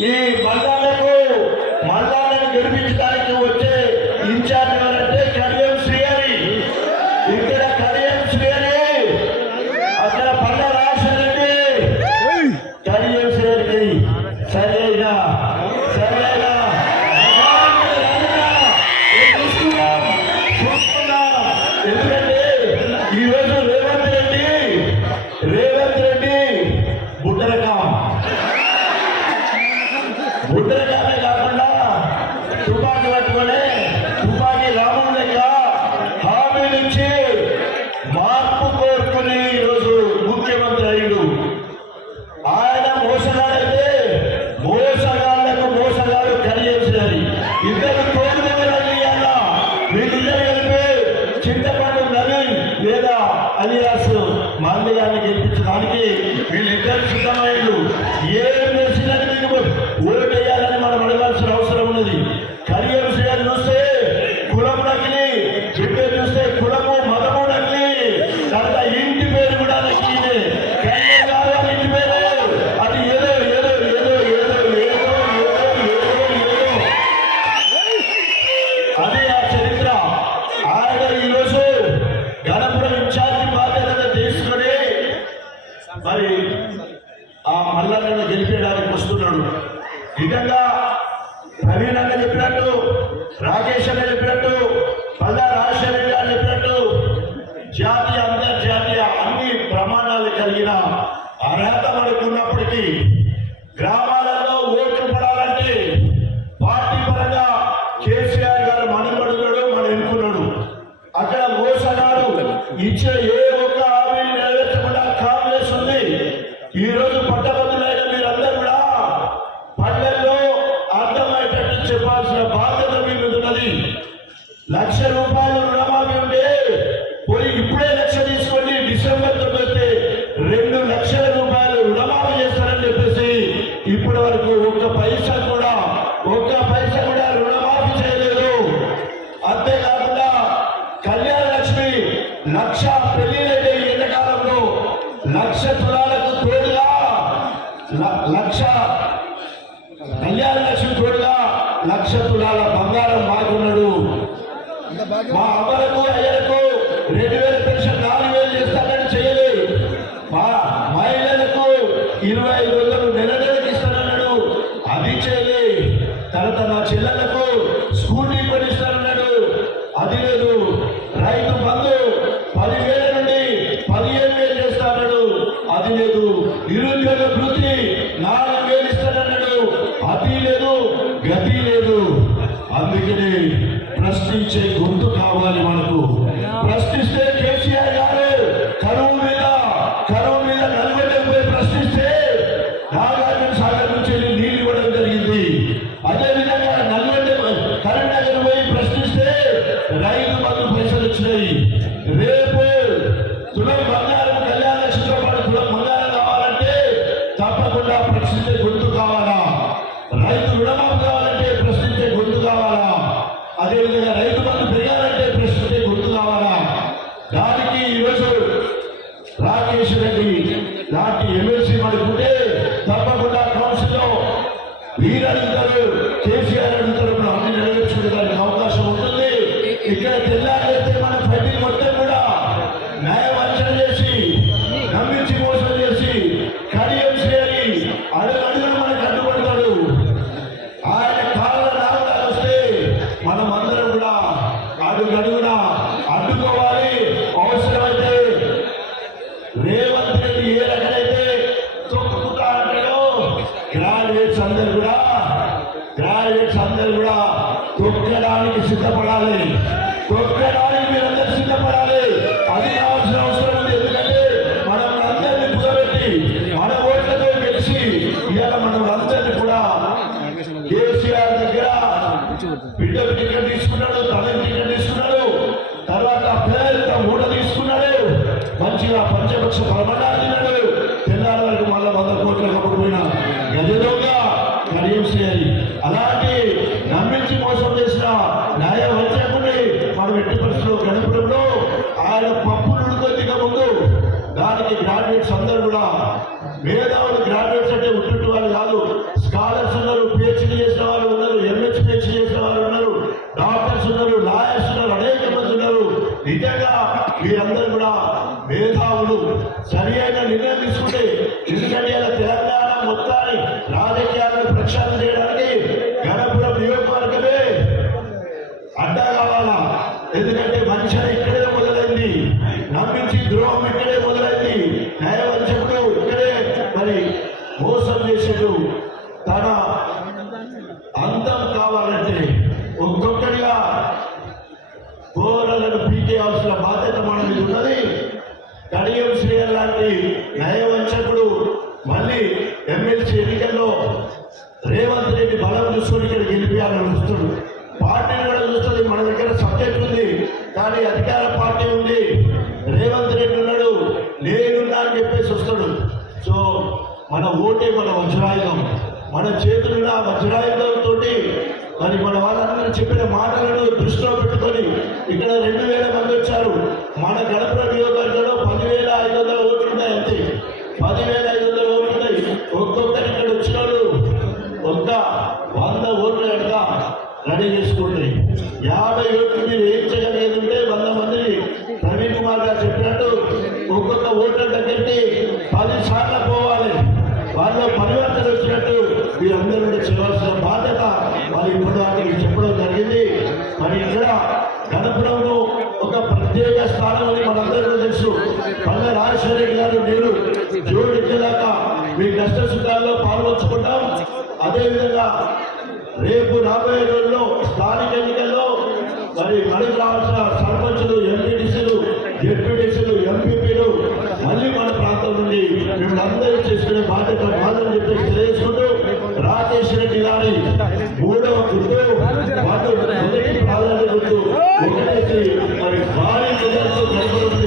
ఈ మల్లాలకు మల్లాలను గెలిపించడానికి వచ్చే ఇన్ఛార్జ్ ఎవరంటే కడియం శ్రీహరి. ఇక్కడ కడియం శ్రీహరి అక్కడ పల్ల రాశారండి కడియం శ్రీహరికి సరైన ఎందుకంటే ఈరోజు చింతపండు నవీన్ లేదా అలియాస్ మాల్యాన్ని గెలిపించడానికి వీళ్ళిద్దరు సిద్ధమయ్యారు. ఏం చేసినది మీకు ఓటేయాలని మనం అడగాల్సిన అవసరం ఉన్నది. కరియర్ నిజంగా ప్రవీణ్ అన్న చెప్పినట్టు రాకేష్ అన్న చెప్పినట్టు పల్లా రాజశేఖర గారు చెప్పినట్టు జాతీయ అంతర్జాతీయ అన్ని ప్రమాణాలు కలిగిన అర్హత మనకు ఉన్నప్పటికీ గ్రామాలలో ఓట్లు పడాలంటే పార్టీ పరంగా కేసీఆర్ గారు మనబడున్నాడు మన ఎన్నుకున్నాడు. అక్కడ మోసగారు ఇచ్చే ఏ ఒక్క హామీ నెరవేర్చకుండా కాంగ్రెస్ ఉంది. ఈ రోజు పట్టభద్రులైన మీరందరూ కూడా పల్లెల్లో అర్థమయ్యేటట్టు చెప్పాల్సిన బాధ్యత మీ మీద ఉన్నది. లక్ష రూపాయలు రుణమాఫీ ఉంటే పోయి ఇప్పుడే లక్ష తీసుకోండి. డిసెంబర్ తొమ్మిది రెండు లక్షల రూపాయలు రుణమాఫీ చేస్తారని చెప్పేసి ఇప్పటి వరకు ఒక్క పైసా కూడా ఒక్క పైసా కూడా రుణమాఫీ చేయలేదు. అంతేకాకుండా కళ్యాణ లక్ష్మి లక్ష పెళ్ళిలైతే ఎండకాలంలో ఎండాకాలంలో లక్ష తులాలకు తోడుగా లక్ష కళ్యాణ లక్ష్మి తోడుగా లక్ష తులాల బంగారం బాగున్నాడు మా అమ్మలకు అయ్యలకు అందుకని ప్రశ్నించే గొంతు కావాలి మనకు. ప్రశ్నిస్తే కేసీఆర్ గారు కరువు మీద కరువు మీద నలుగురిపై ప్రశ్నిస్తే నాగార్జున సాగర్ నుంచి నీళ్ళు ఇవ్వడం జరిగింది. అదే విధంగా నల్గొండ కరీంనగర్ పోయి ప్రశ్నిస్తే రైలు మందు పైసలు వచ్చినాయి. ಕಡೆಯಲ್ಲಿ గ్రాడ్యుయేట్స్ అందరు కూడా గ్రాడ్యుయేట్స్ అందరు కూడా తొక్కడానికి సిద్ధపడాలి. తొక్కడానికి మీరందరూ సిద్ధపడాలి. అది కావాల్సిన అవసరం ఉంది. ఎందుకంటే మనం అందరినీ కూడబెట్టి మన ఓట్లతో గెలిచి ఇవాళ మనం అందరినీ కూడా కేసీఆర్ దగ్గర బిడ్డకు టికెట్ తీసుకున్నాం గ్రాడ్యుయేట్స్ అందరూ కూడా మేధావులు గ్రాడ్యుయేట్స్ అంటే ఉంటుంటే వాళ్ళు కాదు. స్కాలర్స్ ఉన్నారు పిహెచ్డి చేసిన వాళ్ళు ఉన్నారు ఎంహెచ్ పిహెచ్డి చేసిన వాళ్ళు ఉన్నారు డాక్టర్స్ ఉన్నారు లాయర్స్ ఉన్నారు అనేక మంది ఉన్నారు. నిజంగా మీరందరూ కూడా మేధావులు. సరి అయిన నిర్ణయం తీసుకుంటే ఎందుకంటే ఇలా ఘోరలను పీకేయాల్సిన బాధ్యత మన మీద ఉన్నది. కడియం శ్రీయర్ లాంటి న్యాయవంచకుడు మళ్ళీ ఎమ్మెల్సీ ఎన్నికల్లో రేవంత్ రెడ్డి బలం చూసుకొని ఇక్కడ గెలిపించాలని వస్తుంది పార్టీని కూడా చూస్తుంది. మన దగ్గర సబ్జెక్ట్ ఉంది. కానీ అధికార పార్టీ ఉంది. రేవంత్ రెడ్డి ఉన్నాడు. నేనున్నా అని చెప్పేసి వస్తాడు సో మన ఓటే మన వజ్రాయుధం. మన చేతులున్న వజ్రాయుధంతో మరి మన వాళ్ళందరూ చెప్పిన మాటలను దృష్టిలో పెట్టుకొని ఇక్కడ రెండు వేల మంది వచ్చారు. మన గడప నియోజకవర్గంలో పదివేల ఐదు వందల ఓట్లు ఉన్నాయి అంతే పదివేల ఐదు వందల ఓట్లు ఉన్నాయి. ఒక్కొక్కరు ఇక్కడ వచ్చిన వాళ్ళు ఒక్క వంద ఓట్లు కనుక రెడీ చేసుకోండి. యాభై ఓట్లు మీరు ఏం చేయగలిగేదంటే వంద మందిని ప్రవీణ్ కుమార్ గారు చెప్పినట్టు ఒక్కొక్క ఓట్ల దగ్గరికి పది సార్లు పోవాలి. వాళ్ళ పరివర్తన వచ్చినట్టు మీరందరూ కూడా చేయవలసిన అదేవిధంగా రేపు రాబోయే రోజుల్లో స్థానిక ఎన్నికల్లో మరి మనకు రావాల్సిన సర్పంచులు ఎంపీడీసీలు జెడ్పీటీసీలు ఎంపీపీలు మళ్ళీ మన ప్రాంతం నుండి మిమ్మల్ని అందరూ చేసుకునే బాధ్యత మాదని చెప్పేసి తెలియజేసుకుంటూ రాకేష్ రెడ్డి గారి మూడవ గుర్తు వాటి మొదటి ప్రాధాన్యత గుర్తు ఒకటేసి మరి భారీ ప్రజలతో గణపతి